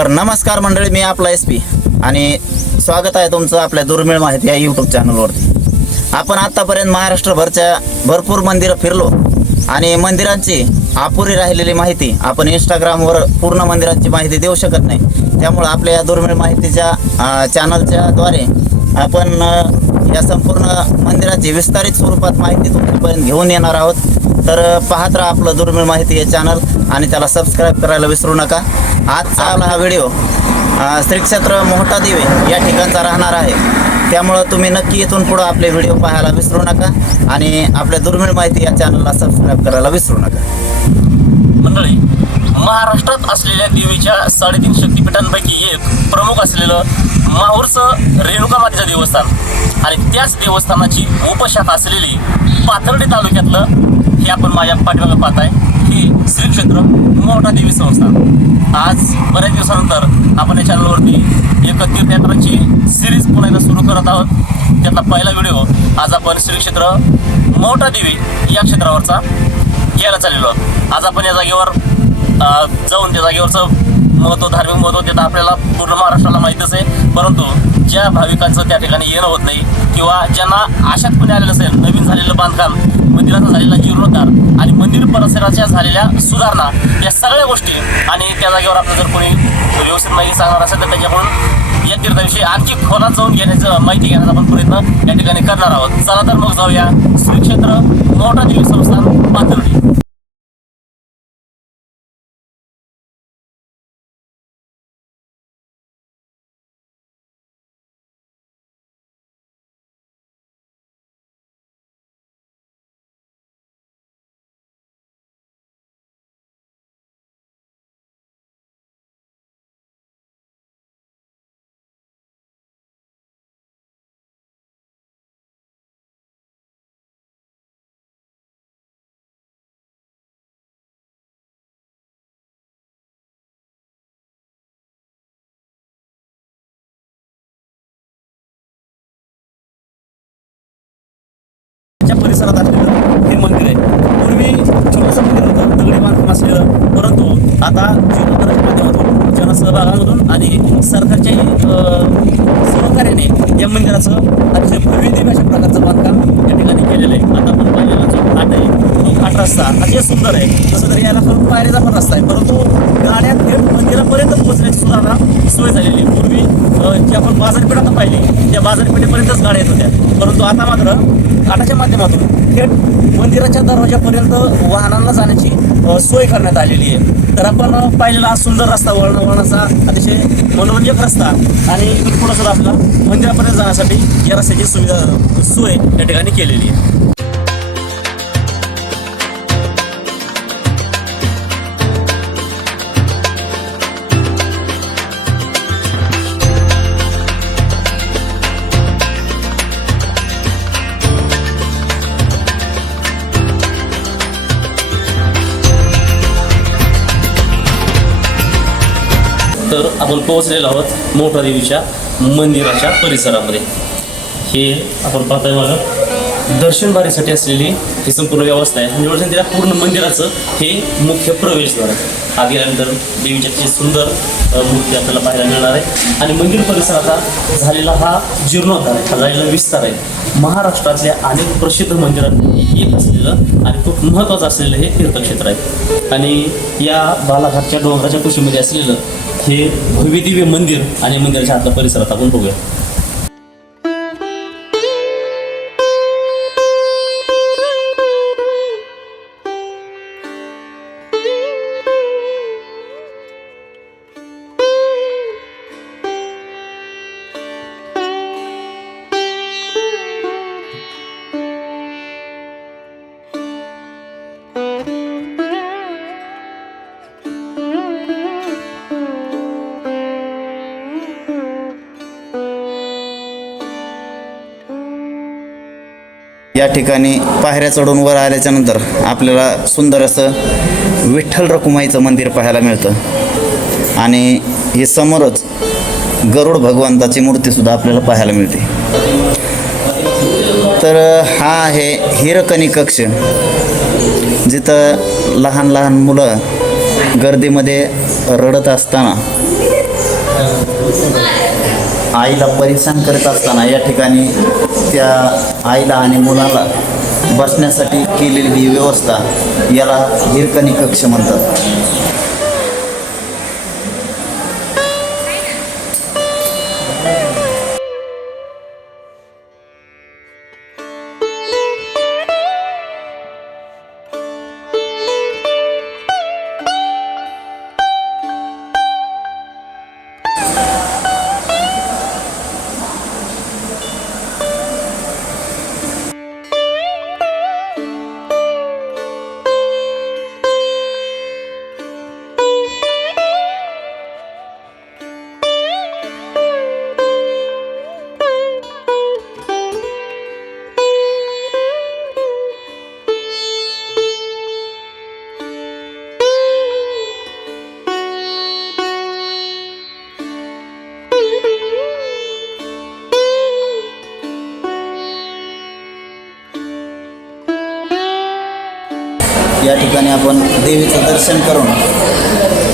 तर नमस्कार मंडळी, मी आपला SP आणि स्वागत आहे तुमचं आपल्या दुर्मिळ माहिती या यूट्यूब चॅनलवरती. आपण आतापर्यंत महाराष्ट्रभरच्या भरपूर मंदिरं फिरलो आणि मंदिरांची अपुरी राहिलेली माहिती आपण इंस्टाग्रामवर पूर्ण मंदिरांची माहिती देऊ शकत नाही. त्यामुळे आपल्या या दुर्मिळ माहितीच्या चॅनलच्या द्वारे आपण या संपूर्ण मंदिराची विस्तारित स्वरूपात माहिती तुमच्यापर्यंत घेऊन येणार आहोत. तर पाहत राहा आपलं दुर्मिळ माहिती हे चॅनल आणि त्याला सबस्क्राईब करायला विसरू नका. आजचा आपला हा व्हिडिओ श्री क्षेत्र मोहटा दिवे या ठिकाणचा राहणार आहे. त्यामुळं तुम्ही नक्की इथून पुढं आपले व्हिडिओ पाहायला विसरू नका आणि आपल्या दुर्मिळ माहिती या चॅनलला सबस्क्राईब करायला विसरू नका. मंडळी, महाराष्ट्रात असलेल्या देवीच्या 3.5 शक्तिपीठांपैकी एक प्रमुख असलेलं माहूरचं रेणुकामातेचं देवस्थान आणि त्याच देवस्थानाची उपशाखा असलेली पाथर्डी तालुक्यातलं हे आपण माझ्या पाठीमागे पाहताय हे श्री क्षेत्र मोहटा देवी संस्थान. आज बऱ्याच दिवसानंतर आपण या चॅनलवरती एक तीर्थयात्रांची सिरीज पुन्हा एकदा सुरू करत आहोत. त्यातला पहिला व्हिडिओ आज आपण श्री क्षेत्र मोहटा देवी या क्षेत्रावरचा घ्यायला चाललेलो आहोत. आज आपण या जागेवर जाऊन त्या जागेवरचं महत्त्व, धार्मिक महत्त्व ते तर आपल्याला पूर्ण महाराष्ट्राला माहीतच आहे, परंतु ज्या भाविकांचं त्या ठिकाणी येणं होत नाही किंवा ज्यांना आशात कोणी आलेलं असेल, नवीन झालेलं बांधकाम, मंदिराचा झालेला जीर्णोद्धार आणि मंदिर परिसराच्या झालेल्या सुधारणा, या सगळ्या गोष्टी आणि त्या जागेवर आपलं जर कोणी व्यवस्थित माहिती सांगणार असेल तर त्याच्याकडून या तीर्थाविषयी आणखी खोलात जाऊन घेण्याचं माहिती घेण्याचा आपण प्रयत्न या ठिकाणी करणार आहोत. चला तर मग जाऊया श्री क्षेत्र मोहटा देवी संस्थान पाथर्डी. परिसरात असलेलं हे मंदिर आहे. पूर्वी छोटंसं मंदिर होतं, दगडी बांधकाम असलेलं, परंतु आता जीर्णोद्धाराच्या माध्यमातून जनसहभागामधून आणि सरकारच्या सहकार्याने या मंदिराचं अतिशय भव्य अशा प्रकारचं बांधकाम या ठिकाणी केलेलं आहे. आता आपण पाहिलेला जो घाट आहे तो घाट रस्ता अतिशय सुंदर आहे. तसं तरी याला करून पायऱ्याचा पण रस्ता आहे, परंतु गाड्या थेट मंदिरापर्यंत पोहोचण्याची सुद्धा सोय झालेली आहे. पूर्वी जी आपण बाजारपेठ आता पाहिली त्या बाजारपेठेपर्यंतच गाड्या येत होत्या, परंतु आता मात्र घाटाच्या माध्यमातून थेट मंदिराच्या दरवाजापर्यंत वाहनांना जाण्याची सोय करण्यात आलेली आहे. तर आपण पाहिलेला हा सुंदर रस्ता, वळणाचा अतिशय मनोरंजक रस्ता आणि इथून पुढं सुद्धा आपला मंदिरापर्यंत जाण्यासाठी या रस्त्याची सोय या ठिकाणी केलेली आहे. तर आपण पोहोचलेलो आहोत मोहटा देवीच्या मंदिराच्या परिसरामध्ये. हे आपण पाहताय मला दर्शन बारीसाठी असलेली ही संपूर्ण व्यवस्था आहे. म्हणजे त्या पूर्ण मंदिराचं हे मुख्य प्रवेशद्वार आहे. आत गेल्यानंतर देवीच्या अतिशय सुंदर मूर्ती आपल्याला पाहायला मिळणार आहे आणि मंदिर परिसराचा झालेला हा जीर्णोद्धार आहे, हा झालेला विस्तार आहे. महाराष्ट्रातल्या अनेक प्रसिद्ध मंदिरांपैकी एक असलेलं आणि खूप महत्त्वाचं असलेलं हे तीर्थक्षेत्र आहे. आणि या बालाघाटच्या डोंगराच्या कुशीमध्ये असलेलं हे भव्य दिव्य मंदिर आणि मंदिराच्या आतल्या परिसरात आपण बघूया. या ठिकाणी पायऱ्या चढून वर आल्याच्या नंतर आपल्याला सुंदर असं विठ्ठल रखुमाईचं मंदिर पाहायला मिळतं आणि हे समोरच गरुड भगवंताची मूर्तीसुद्धा आपल्याला पाहायला मिळते. तर हा आहे हिरकणी कक्ष, जिथं लहान लहान मुलं गर्दीमध्ये रडत असताना आईला परेशान करत असताना या ठिकाणी त्या आईला आणि मुलाला बसण्यासाठी केलेली ही व्यवस्था याला हिरकणी कक्ष म्हणतात. या ठिकाणी आपण देवीचं दर्शन करून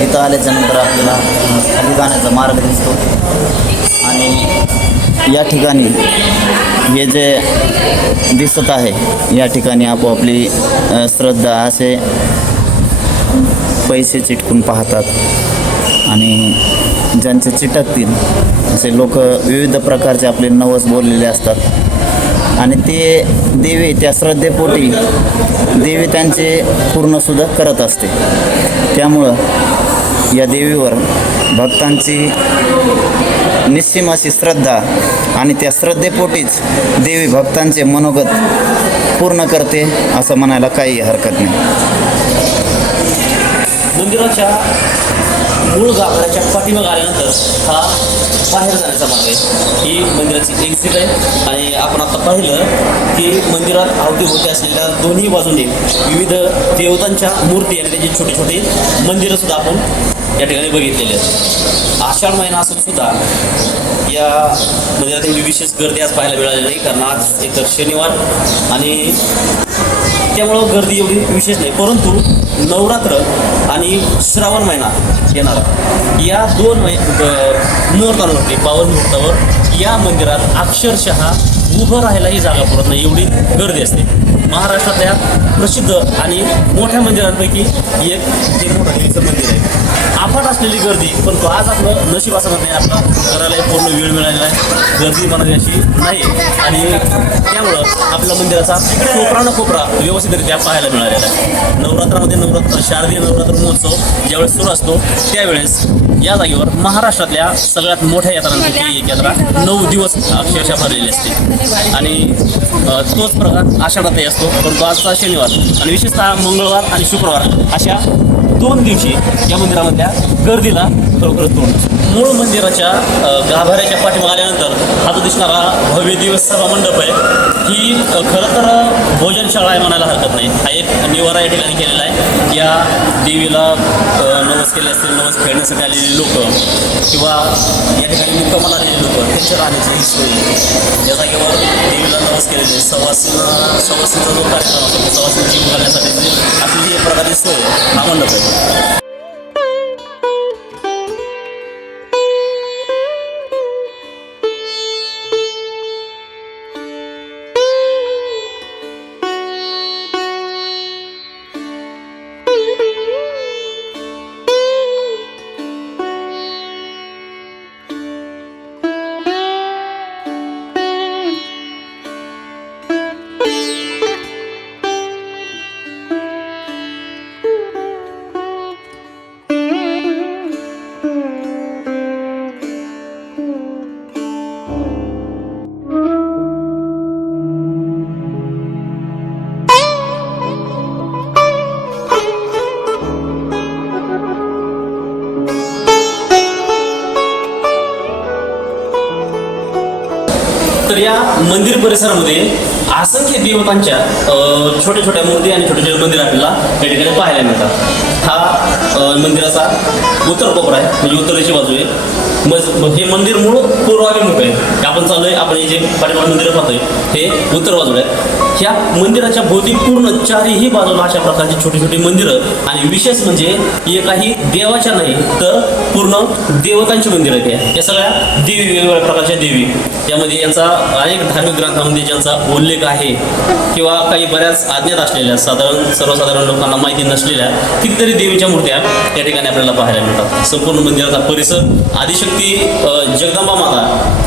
इथं आल्याच्या नंतर आपल्याला खाली जाण्याचा मार्ग दिसतो. आणि या ठिकाणी हे जे दिसत आहे या ठिकाणी आपोआपली श्रद्धा असे पैसे चिटकून पाहतात आणि ज्यांचे चिटकतील असे लोक विविध प्रकारचे आपले नवस बोललेले असतात आणि ते देवी त्या श्रद्धेपोटी देवी त्यांचे पूर्णसुद्धा करत असते. त्यामुळं या देवीवर भक्तांची निश्चिम अशी श्रद्धा आणि त्या श्रद्धेपोटीच देवी भक्तांचे मनोगत पूर्ण करते असं म्हणायला काही हरकत नाही. मंदिराच्या मूळ गाभाऱ्याच्या पाठीमागे आल्यानंतर हा बाहेर जाण्याचा मार्ग आहे. ही मंदिराची एक्झिट आहे आणि आपण आता पाहिलं की मंदिरात अवतीभोवती असलेल्या दोन्ही बाजूने विविध देवतांच्या मूर्ती आणि त्याची छोटी छोटी मंदिरंसुद्धा आपण या ठिकाणी बघितलेली आहेत. आषाढ महिना असून सुद्धा या मंदिरात एवढी विशेष गर्दी आज पाहायला मिळाली नाही, कारण आज एकतर शनिवार आणि त्यामुळं गर्दी एवढी विशेष नाही. परंतु नवरात्र आणि श्रावण महिना येणार या दोन मुहूर्तांवरती पावन मुहूर्तावर या मंदिरात अक्षरशः उभं राहायलाही जागा पुरत नाही, एवढी गर्दी असते. महाराष्ट्रातल्या प्रसिद्ध आणि मोठ्या मंदिरांपैकी एक हे मोठं देवीचं मंदिर आहे. अफाट असलेली गर्दी, परंतु आज आपलं नशीब असं म्हणत नाही, आपला करायला पूर्ण वेळ मिळालेला आहे, गर्दी म्हणावी अशी नाही आणि त्यामुळं आपल्या मंदिराचा कोपरा न कोपरा व्यवस्थितरित्या पाहायला मिळालेला आहे. नवरात्रामध्ये शारदीय नवरात्र महोत्सव ज्यावेळेस सुरू असतो त्यावेळेस या जागेवर महाराष्ट्रातल्या सगळ्यात मोठ्या यात्रांपैकी एक यात्रा 9 दिवस अक्षरशः भरलेली असते आणि तोच प्रकार आषाढातही असतो. परंतु आजचा शनिवार आणि विशेषतः मंगळवार आणि शुक्रवार अशा 2 दिवशी या मंदिरामधल्या गर्दीला खरोखरच तोंड. मूळ मंदिराच्या गाभाऱ्याच्या पाठीमागे आल्यानंतर हा जो दिसणारा भव्य दिवस सभा मंडप आहे, ही खरं तर भोजनशाळा आहे म्हणायला हरकत नाही. हा एक निवारा या ठिकाणी केलेला आहे. या देवीला नवस केले असतील, नवस खेळण्यासाठी आलेली लोक किंवा या ठिकाणी मुक्कामाला आलेली लोक त्यांच्या राहण्याची सोय. या जागेवर देवीला नवस केलेले सवासीचा जो कार्यक्रम असतो सवासींची करण्यासाठी आपली एक प्रकारची सोय हा मंडप आहे. तर या मंदिर परिसरामध्ये असंख्य देवतांच्या छोट्या छोट्या मूर्ती आणि छोटे छोटे मंदिर आपल्याला या ठिकाणी पाहायला मिळतात. हा मंदिराचा उत्तर कोपरा आहे, म्हणजे उत्तरेची बाजू आहे. हे मंदिर मूळ पूर्वाभिमुख आहे. आपण चाललोय, आपण हे जे पाठीमागे मंदिर पाहतोय हे उत्तर बाजूला आहे. ह्या मंदिराच्या भोवती पूर्ण चारही बाजूला अशा प्रकारची छोटी छोटी मंदिरं आणि विशेष म्हणजे एकाही देवाच्या नाही तर पूर्ण देवतांची मंदिरं आहेत. या सगळ्या देवी वेगवेगळ्या प्रकारच्या देवी यामध्ये यांचा अनेक धार्मिक ग्रंथामध्ये ज्यांचा उल्लेख आहे किंवा काही बऱ्याच अज्ञात असलेल्या सर्वसाधारण लोकांना माहिती नसलेल्या कितीतरी देवीच्या मूर्त्या या ठिकाणी आपल्याला पाहायला मिळतात. संपूर्ण मंदिराचा परिसर आदिशक्ती जगदंबा माता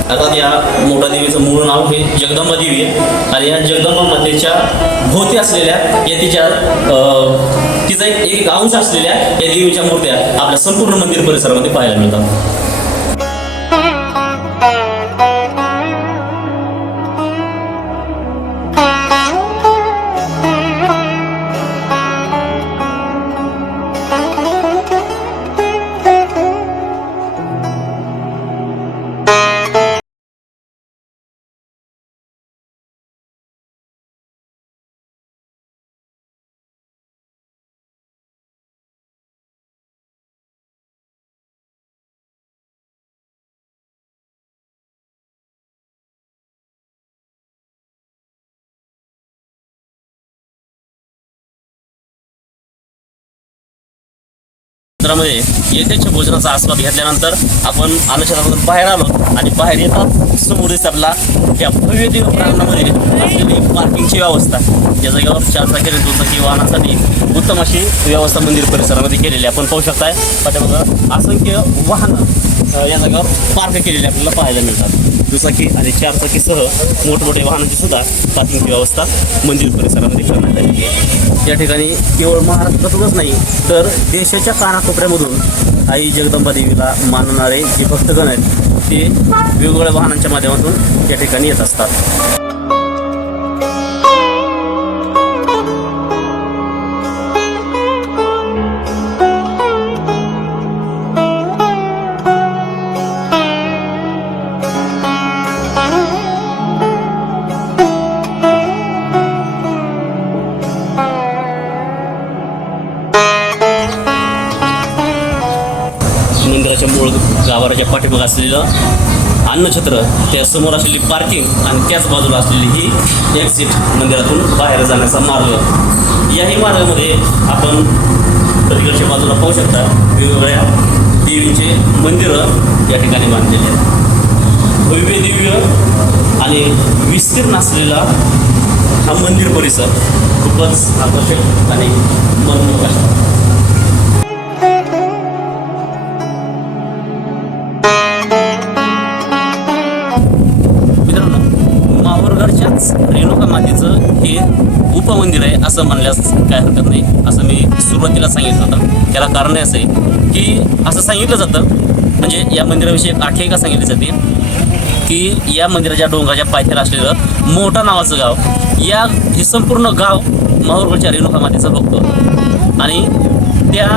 अर्थात या मोठ्या देवीचं मूळ नाव हे जगदंबा देवी आहे आणि या जगदंबा मातेच्या भोवती असलेल्या या तिचा एक अंश असलेल्या या देवीच्या मूर्त्या आपल्या संपूर्ण मंदिर परिसरामध्ये पाहायला मिळतात. मंदिरामध्ये यथेच्छ भोजनाचा आस्वाद घेतल्यानंतर आपण अन्नछत्रामधून बाहेर आलो आणि बाहेर येतात समोर दिसत आपला या भव्य देव प्रांगणामध्ये असलेली पार्किंगची व्यवस्था या जागेवर 4 चाकी दुचाकी वाहनासाठी उत्तम अशी व्यवस्था मंदिर परिसरामध्ये केलेली आपण पाहू शकताय. पाठीमागं असंख्य वाहनं या जागेवर पार्क केलेली आपल्याला पाहायला मिळतात. दुचाकी आणि 4 चाकीसह मोठमोठे वाहनांची सुद्धा पार्किंगची व्यवस्था मंदिर परिसरामध्ये करण्यात आलेली आहे. या ठिकाणी केवळ महाराष्ट्रातूनच नाही तर देशाच्या कानाकोपऱ्यामधून आई जगदंबा देवीला मानणारे जे भक्तगण आहेत ते वेगवेगळ्या वाहनांच्या माध्यमातून या ठिकाणी येत असतात. मंदिराच्या मूळ गाभाऱ्याच्या पाठीमागे असलेलं अन्नछत्र, त्या समोर असलेली पार्किंग आणि त्याच बाजूला असलेली ही एक्झिट मंदिरातून बाहेर जाण्याचा मार्ग. याही मार्गामध्ये आपण पलीकडच्या बाजूला पाहू शकता वेगवेगळ्या देवींचे मंदिरं या ठिकाणी बांधलेले आहेत. भव्य दिव्य आणि विस्तीर्ण असलेला हा मंदिर परिसर खूपच आकर्षक आणि मनमोहक आहे. माहूरगडच्याच रेणुका मातेचं हे उपमंदिर आहे असं म्हणल्यास काय हरकत नाही. असं मी सुरुवातीला सांगितलं होतं. त्याला कारण असं आहे की असं सांगितलं जातं म्हणजे या मंदिराविषयी एक आख्यायिका सांगितली जाते की या मंदिराच्या डोंगराच्या पायथ्याला असलेलं मोठा नावाचं गाव हे संपूर्ण गाव माहूरगडच्या रेणुका मातेचं बघतो आणि त्या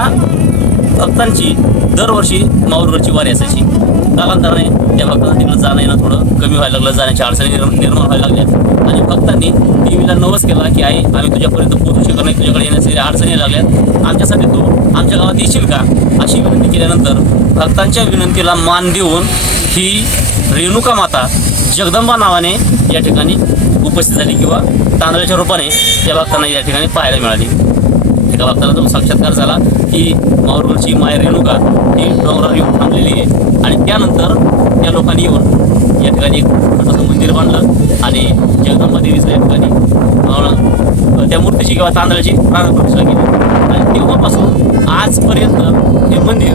भक्तांची दरवर्षी माहूरगडची वारी असायची. कालांतराने त्या भक्तांना तिकडं जाणं येणं थोडं कमी व्हायला लागलं, जाण्याच्या अडचणी निर्माण व्हायला लागल्या आणि भक्तांनी देवीला नवस केला की आई आम्ही तुझ्यापर्यंत पोहोचू शकत नाही, तुझ्याकडे येण्यासाठी अडचणी लागल्यात, आमच्यासाठी तू आमच्या गावात येशील का अशी विनंती केल्यानंतर भक्तांच्या विनंतीला मान देऊन ही रेणुका माता जगदंबा नावाने या ठिकाणी उपस्थित झाली किंवा तांदळाच्या रूपाने त्या भक्तांना या ठिकाणी पाहायला मिळाली. एका भक्ताला जो साक्षात्कार झाला की माहूरगडची माय रेणुका ही डोंगरावर येऊन थांबलेली आहे आणि त्यानंतर त्या लोकांनी येऊन या ठिकाणी एक छोटंसं मंदिर बांधलं आणि जगदंबा देवीचं या ठिकाणी त्या मूर्तीची किंवा तांदळाची प्राणप्रतिष्ठा केली आणि तेव्हापासून आजपर्यंत हे मंदिर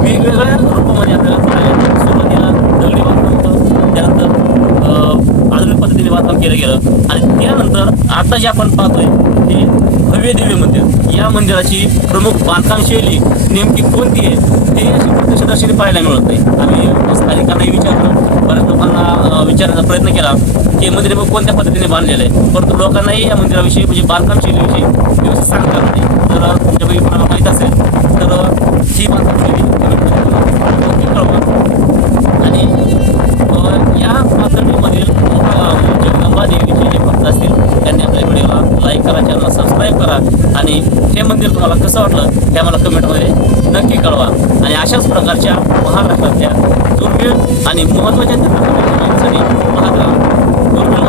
वेगवेगळ्या रूपामध्ये आपल्याला पाहायला. सुरुवातीला दगडी बांधकाम होतं, त्यानंतर आधुनिक पद्धतीने बांधकाम केलं गेलं आणि त्यानंतर आता जे आपण पाहतोय ते भव्य दिव्य मंदिर. या मंदिराची प्रमुख बांधकाम शैली नेमकी कोणती आहे ते अशी प्रत्यक्षदर्शनी पाहायला मिळत नाही. आम्ही स्थानिकांनाही विचारलं, बऱ्याच लोकांना विचारण्याचा प्रयत्न केला की मंदिर कोणत्या पद्धतीने बांधलेलं आहे, परंतु लोकांनाही या मंदिराविषयी म्हणजे बांधकाम शैलीविषयी व्यवस्थित सांगता येत नाही. जर तुमच्यापैकी कोणाला माहीत असेल तर ही बांधकाम शैली कळवा. आणि या पातळीमधील जगदंबा देवीचे जे भक्त असतील त्यांनी आपल्या व्हिडिओला लाईक करा, चॅनलला सबस्क्राईब करा आणि हे मंदिर तुम्हाला कसं वाटलं हे आम्हाला कमेंटमध्ये नक्की कळवा. आणि अशाच प्रकारच्या महाराष्ट्रातल्या दुर्मिळ आणि महत्त्वाच्या तीर्थक्षेत्रांसाठी पाहत राहा. दुर्मिळ